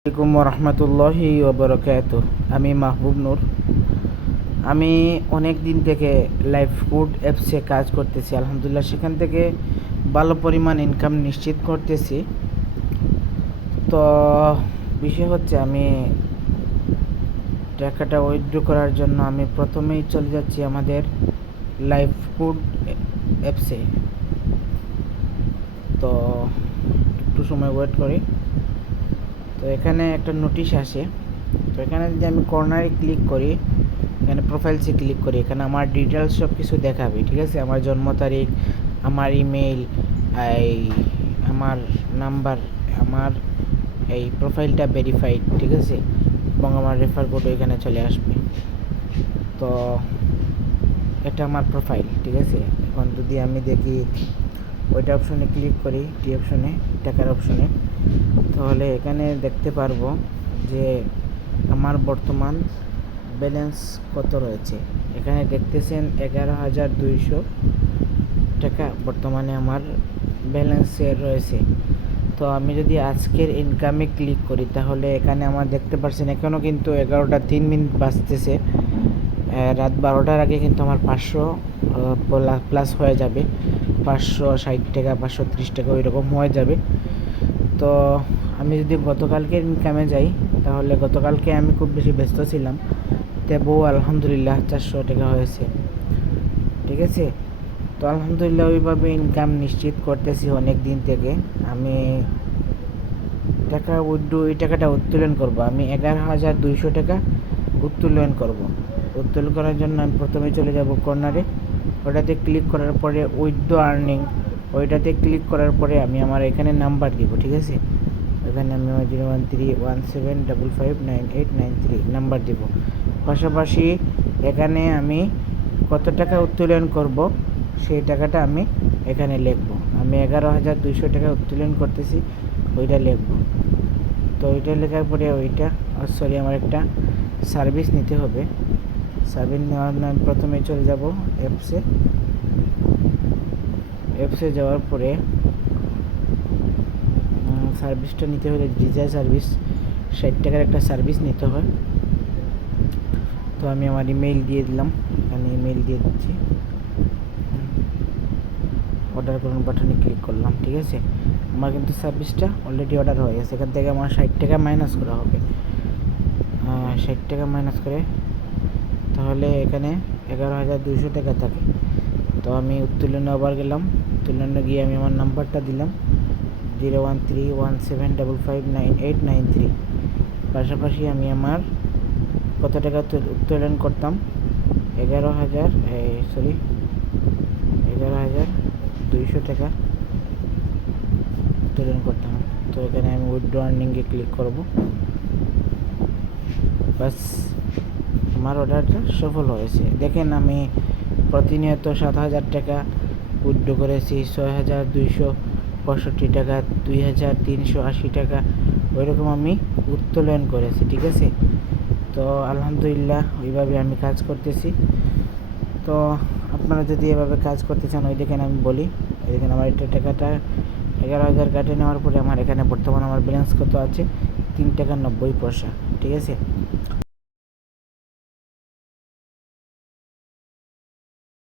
আসসালামু আলাইকুম রহমতুল্লাহি ওবরাকাতুহ। আমি মাহবুব নূর। আমি অনেক দিন থেকে লাইফ ফুড অ্যাপসে কাজ করতেছি, আলহামদুলিল্লাহ সেখান থেকে ভালো পরিমাণ ইনকাম নিশ্চিত করতেছি। তো বিষয় হচ্ছে, আমি টাকাটা উইথড্র করার জন্য আমি প্রথমেই চলে যাচ্ছি আমাদের লাইফ ফুড অ্যাপসে। তো একটু সময় ওয়েট করি। তো এখানে একটা নোটিশ আসে। তো এখানে যদি আমি কর্নারে ক্লিক করি, এখানে প্রোফাইলসে ক্লিক করি, এখানে আমার ডিটেলস সব কিছু দেখাবে, ঠিক আছে। আমার জন্ম তারিখ, আমার ইমেল, এই আমার নাম্বার, আমার এই প্রোফাইলটা ভেরিফাইড, ঠিক আছে, এবং আমার রেফার কোড এখানে চলে আসবে। তো এটা আমার প্রোফাইল, ঠিক আছে। এখন যদি আমি দেখি ওইটা অপশনে ক্লিক করি, টি অপশনে, টাকার অপশনে, তাহলে এখানে দেখতে পারবো যে আমার বর্তমান ব্যালেন্স কত রয়েছে। এখানে দেখতেছেন 11,200 টাকা বর্তমানে আমার ব্যালেন্সে রয়েছে। তো আমি যদি আজকের ইনকামে ক্লিক করি, তাহলে এখানে আমার দেখতে পাচ্ছেন এখনও কিন্তু 11টা 3 মিনিট বাজতেছে। রাত 12টার আগে কিন্তু আমার 500 প্লাস হয়ে যাবে, 560 টাকা, 530 টাকা ওইরকম হয়ে যাবে। তো আমি যদি গতকালকের ইনকামে যাই, তাহলে গতকালকে আমি খুব বেশি ব্যস্ত ছিলাম, তবুও আলহামদুলিল্লাহ 400 টাকা হয়েছে, ঠিক আছে। তো আলহামদুলিল্লাহ ওইভাবে ইনকাম নিশ্চিত করতেছি অনেক দিন থেকে। আমি এই টাকাটা উত্তোলন করব। আমি 11,200 টাকা উত্তোলন করব। উত্তোলন করার জন্য আমি প্রথমে চলে যাব কর্নারে, ওটাতে ক্লিক করার পরে উইথড্র আর্নিং, ওইটাতে ক্লিক করার পরে আমি আমার এখানে নাম্বার দিব, ঠিক আছে। এখানে আমি 01317559893 নাম্বার দিব। পাশাপাশি এখানে আমি কত টাকা উত্তোলন করব সেই টাকাটা আমি এখানে লিখব। আমি 11,200 টাকা উত্তোলন করতেছি, ওইটা লিখব। তো ওইটা লেখার পরে আমার একটা সার্ভিস নিতে হবে। সার্ভিস নেওয়ার জন্য আমি প্রথমে চলে যাব অ্যাপসে যাওয়ার পরে সার্ভিসটা নিতে হলে ডিজায়ার সার্ভিস 60 টাকার একটা সার্ভিস নিতে হয়। তো আমি আমার ইমেইল দিয়ে দিলাম, এখানে ইমেইল দিয়ে দিচ্ছি, অর্ডার করুন বাটনে ক্লিক করলাম, ঠিক আছে। আমার কিন্তু সার্ভিসটা অলরেডি অর্ডার হয়ে গেছে। এখান থেকে আমার 60 টাকা মাইনাস করা হবে, 60 টাকা মাইনাস করে, তাহলে এখানে 11,200 টাকা থাকে। তো আমি উত্তোলনে আবার গেলাম, উত্তোলনে গিয়ে আমি আমার নাম্বারটা দিলাম 01317559893। পাশাপাশি আমি আমার কত টাকা উত্তোলন করতাম, 11,200 টাকা উত্তোলন করতাম। তো এখানে আমি উইথড্র আর্নিংয়ে ক্লিক করব। বাস, আমার অর্ডারটা সফল হয়েছে। দেখেন, আমি প্রতিনিয়ত 7,000 টাকা উইথড্র করেছি, 6,265 টাকা, 2,380 টাকা ওইরকম আমি উত্তোলন করেছি, ঠিক আছে। তো আলহামদুলিল্লাহ ওইভাবে আমি কাজ করতেছি। তো আপনারা যদি এভাবে কাজ করতে চান, ওই দেখেন আমি বলি, দেখেন আমার এটা টাকাটা 11,000 কাটে নেওয়ার পরে আমার এখানে বর্তমানে আমার ব্যালেন্স কত আছে, 3 টাকা 90 পয়সা, ঠিক আছে।